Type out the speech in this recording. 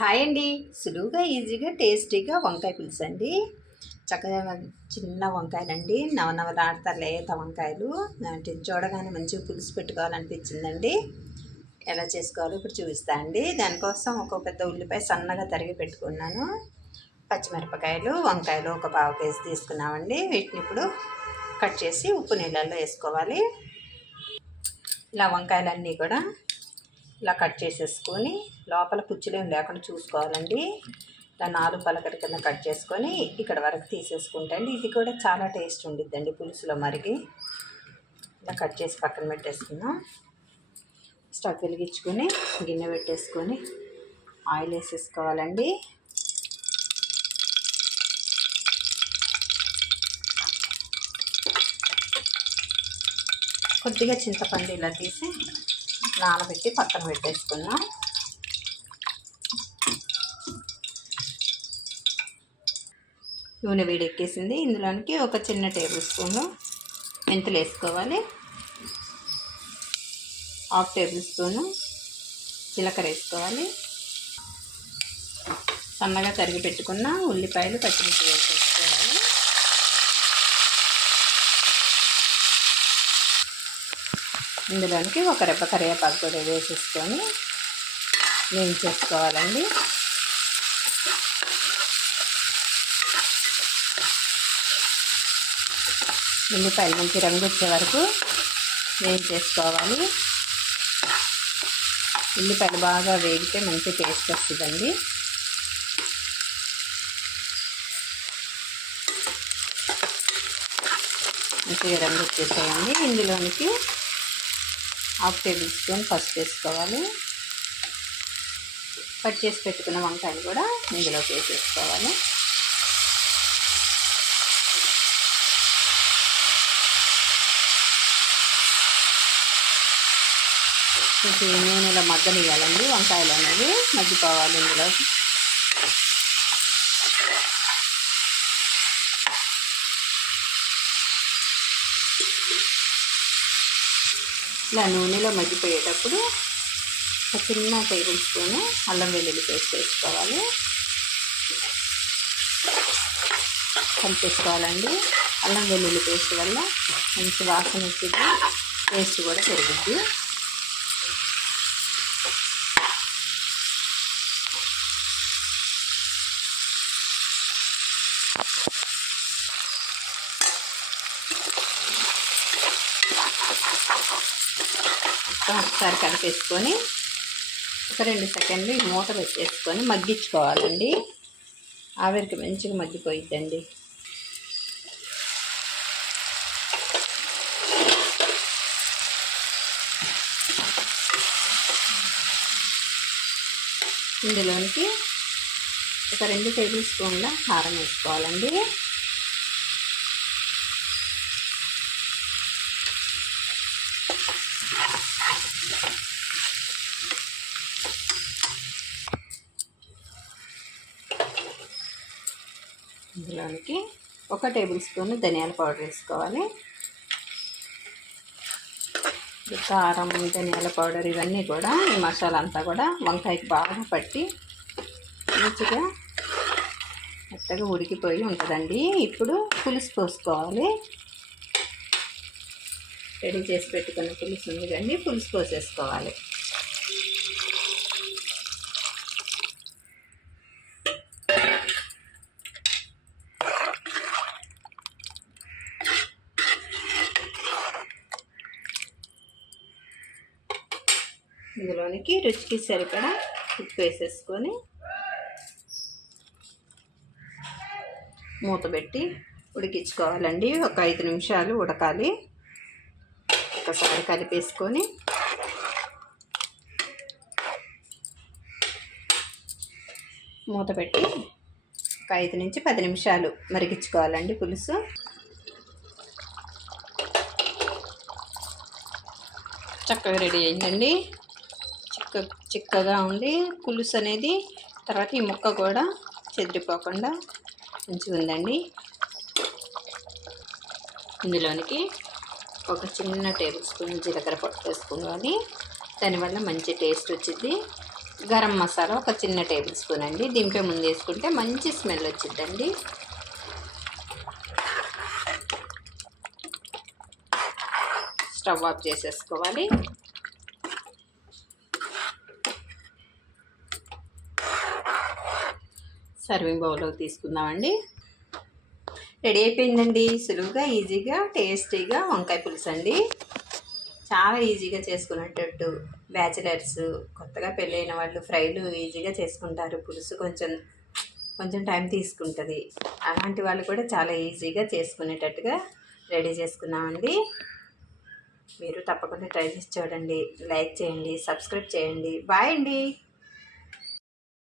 Hi అండి. సులువుగా ఈజీగా టేస్టీగా వంకాయ పులుసు అండి. చక్కగా చిన్న వంకాయలండి, నవనవలాడతా లేత వంకాయలు. చూడగానే మంచిగా పులుసు పెట్టుకోవాలనిపించిందండి. ఎలా చేసుకోవాలో ఇప్పుడు చూపిస్తా అండి. దానికోసం ఒక పెద్ద ఉల్లిపాయ సన్నగా తరిగి పెట్టుకున్నాను. పచ్చిమిరపకాయలు, వంకాయలు ఒక పావు కేజీ తీసుకున్నామండి. వీటిని ఇప్పుడు కట్ చేసి ఉప్పు నీళ్ళల్లో వేసుకోవాలి. ఇలా వంకాయలన్నీ కూడా ఇలా కట్ చేసేసుకొని లోపల పుచ్చులేం లేకుండా చూసుకోవాలండి. ఇలా 4 పలకల కింద కట్ చేసుకొని ఇక్కడ వరకు తీసేసుకుంటే అండి ఇది కూడా చాలా టేస్ట్ ఉండిద్దండి పులుసులో మరిగి. ఇలా కట్ చేసి పక్కన పెట్టేసుకుందాం. స్టవ్ వెలిగించుకొని గిన్నె పెట్టేసుకొని ఆయిల్ వేసేసుకోవాలండి. కొద్దిగా చింతపండు ఇలా తీసి నానబెట్టి పక్కన పెట్టేసుకుందాం. నూనె వేడెక్కేసింది. ఇందులోనికి ఒక చిన్న టేబుల్ స్పూన్లు మెంతులు వేసుకోవాలి. 1/2 టేబుల్ స్పూను జీలకర్ర వేసుకోవాలి. సన్నగా తరిగి పెట్టుకున్న ఉల్లిపాయలు, పచ్చిమిర్చి వేసేసుకోవాలి. ఇందులోనికి ఒక రెబ్బ కరివేపాకు కూడా వేసేసుకొని వేయించేసుకోవాలండి. ఉల్లిపాయలు మంచి రంగు వచ్చే వరకు వేయించేసుకోవాలి. ఉల్లిపాయలు బాగా వేగితే మంచి టేస్ట్ వస్తుందండి. మంచిగా రంగు వచ్చేసేయండి. ఇందులోనికి 1/2 టేబుల్ స్పూన్ పసుపు వేసుకోవాలి. కట్ చేసి పెట్టుకున్న వంకాయలు కూడా ఇందులోకి వేసేసుకోవాలి. కొంచెం నూనెలో మగ్గనివ్వాలండి. వంకాయలు అనేది మగ్గిపోవాలి. ఇందులో ఇలా నూనెలో మగ్గిపోయేటప్పుడు ఒక చిన్న టేబుల్ స్పూను అల్లం వెల్లుల్లి పేస్ట్ వేసుకోవాలి. కలిపేసుకోవాలండి. అల్లం వెల్లుల్లి పేస్ట్ వల్ల మంచి వాసన వచ్చింది, టేస్ట్ కూడా పెరుగుద్ది. ఒకసారి కలిపేసుకొని ఒక 2 సెకండ్లు మూత పెట్టేసుకొని మగ్గించుకోవాలండి. ఆవిరికి మంచిగా మగ్గిపోయిద్దండి. ఇందులోనికి ఒక 2 టేబుల్ స్పూన్ల కారం వేసుకోవాలండి. ఇందులోనికి 1 టేబుల్ స్పూన్ ధనియాల పౌడర్ వేసుకోవాలి. కారం, ధనియాల పౌడర్ ఇవన్నీ కూడా ఈ మసాలా అంతా కూడా వంకాయకి బాగా పట్టి మంచిగా మెత్తగా ఉడికిపోయి ఉంటుందండి. ఇప్పుడు పులుసు పోసుకోవాలి. రెడీ చేసి పెట్టుకున్న పులుసు ఉంది కండి, పులుసు పోసేసుకోవాలి. ఇందులోనికి రుచికి సరిపడా ఉప్పు వేసేసుకొని మూత పెట్టి ఉడికించుకోవాలండి. ఒక 5 నిమిషాలు ఉడకాలి. ఒకసారి కలిపేసుకొని మూత పెట్టి ఒక 5 నుంచి 10 నిమిషాలు మరిగించుకోవాలండి పులుసు. చక్కగా రెడీ అయిందండి. చిక్కగా ఉంది పులుసు అనేది. తర్వాత ఈ ముక్క కూడా చెదిరిపోకుండా మంచిగా ఉందండి. ఇందులోనికి ఒక చిన్న టేబుల్ స్పూన్ జీలకర్ర పొట్టు వేసుకోవాలి. దానివల్ల మంచి టేస్ట్ వచ్చింది. గరం మసాలా ఒక చిన్న టేబుల్ స్పూన్ అండి. దింపే ముందు వేసుకుంటే మంచి స్మెల్ వచ్చిందండి. స్టవ్ ఆఫ్ చేసేసుకోవాలి. సర్వింగ్ బౌల్లో తీసుకుందామండి. రెడీ అయిపోయిందండి. సులువుగా ఈజీగా టేస్టీగా వంకాయ పులుసు అండి. చాలా ఈజీగా చేసుకునేటట్టు బ్యాచిలర్స్, కొత్తగా పెళ్ళైన వాళ్ళు ఫ్రైలు ఈజీగా చేసుకుంటారు. పులుసు కొంచెం టైం తీసుకుంటుంది. అలాంటి వాళ్ళు కూడా చాలా ఈజీగా చేసుకునేటట్టుగా రెడీ చేసుకున్నామండి. మీరు తప్పకుండా ట్రై చేసి చూడండి. లైక్ చేయండి, సబ్స్క్రైబ్ చేయండి. బాయ్ అండి.